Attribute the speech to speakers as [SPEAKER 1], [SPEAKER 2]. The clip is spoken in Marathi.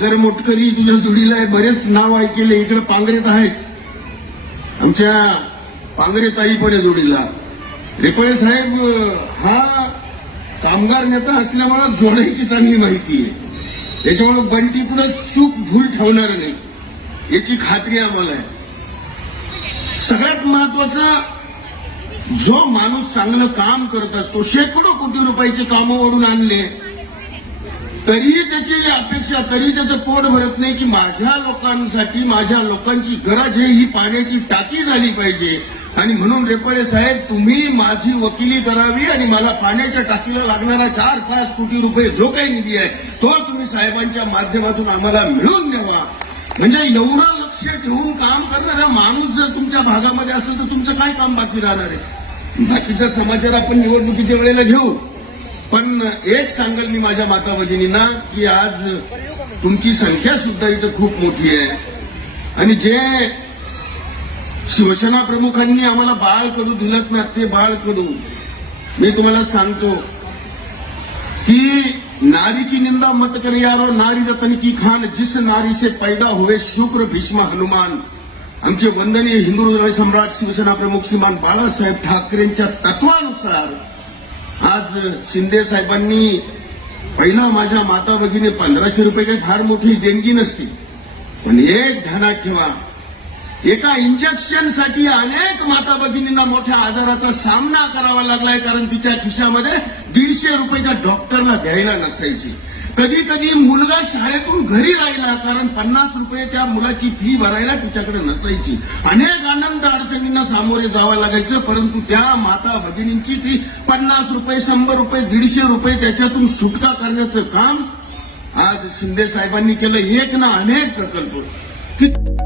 [SPEAKER 1] सागर मोटकरी तुझ्या जोडीला आहे बरेच नाव ऐकले इकडे पांगरेत आहेच आमच्या पांगरे ताई पण आहे जोडीला. रेपळे साहेब हा कामगार नेता असल्यामुळे जोडायची चांगली माहिती आहे. त्याच्यामुळे बंटी कुठं चूक भूल ठेवणार नाही. याची खात्री आम्हाला आहे. सगळ्यात महत्त्वाचा जो माणूस चांगलं काम करत असतो शेकडो कोटी रुपयाचे कामं ओढून आणले. तरीही त्याची जी अपेक्षा तरी त्याचं पोट भरत नाही की माझ्या लोकांसाठी माझ्या लोकांची गरज आहे ही पाण्याची टाकी झाली पाहिजे. आणि म्हणून रेपळे साहेब तुम्ही माझी वकिली करावी आणि मला पाण्याच्या टाकीला लागणारा चार पाच कोटी रुपये जो काही निधी आहे तो तुम्ही साहेबांच्या माध्यमातून आम्हाला मिळवून द्यावा. म्हणजे एवढं लक्ष ठेवून काम करणारा माणूस जर तुमच्या भागामध्ये असेल तर तुमचं काय काम बाकी राहणार आहे? बाकीच्या समाजाला आपण निवडणुकीच्या वेळेला घेऊ. पण एक सांगेल मी माझ्या माता भगिनींना की आज तुमची संख्या सुद्धा इथं खूप मोठी आहे. आणि जे शिवसेना प्रमुखांनी आम्हाला बाळ करू दिलं ना ते बाळ करू मी तुम्हाला सांगतो की नारी की निंदा मत कर यारो नारी रतन की खान जिस नारी से पैदा हुए शुक्र भीष्म हनुमान. आमचे वंदनीय हिंदू सम्राट शिवसेना प्रमुख श्रीमान बाळासाहेब ठाकरेंच्या तत्वानुसार आज शिंदे साहेबांनी पहिला माझ्या माता भगिनी पंधराशे रुपयाची फार मोठी देणगी नसती. पण एक ध्यानात ठेवा. एका इंजेक्शनसाठी अनेक माता भगिनींना मोठ्या आजाराचा सामना करावा लागलाय कारण तिच्या खिशामध्ये दीडशे रुपये त्या डॉक्टरला द्यायला नसायची. कधी कधी मुलगा शाळेतून घरी राहिला कारण पन्नास रुपये त्या मुलाची फी भरायला तिच्याकडे नसायची. अनेक आनंद अडचणींना सामोरे जावं लागायचं परंतु त्या माता भगिनींची ती पन्नास रुपये शंभर रुपये दीडशे रुपये त्याच्यातून सुटका करण्याचं काम आज शिंदे साहेबांनी केलं. एक ना अनेक प्रकल्प.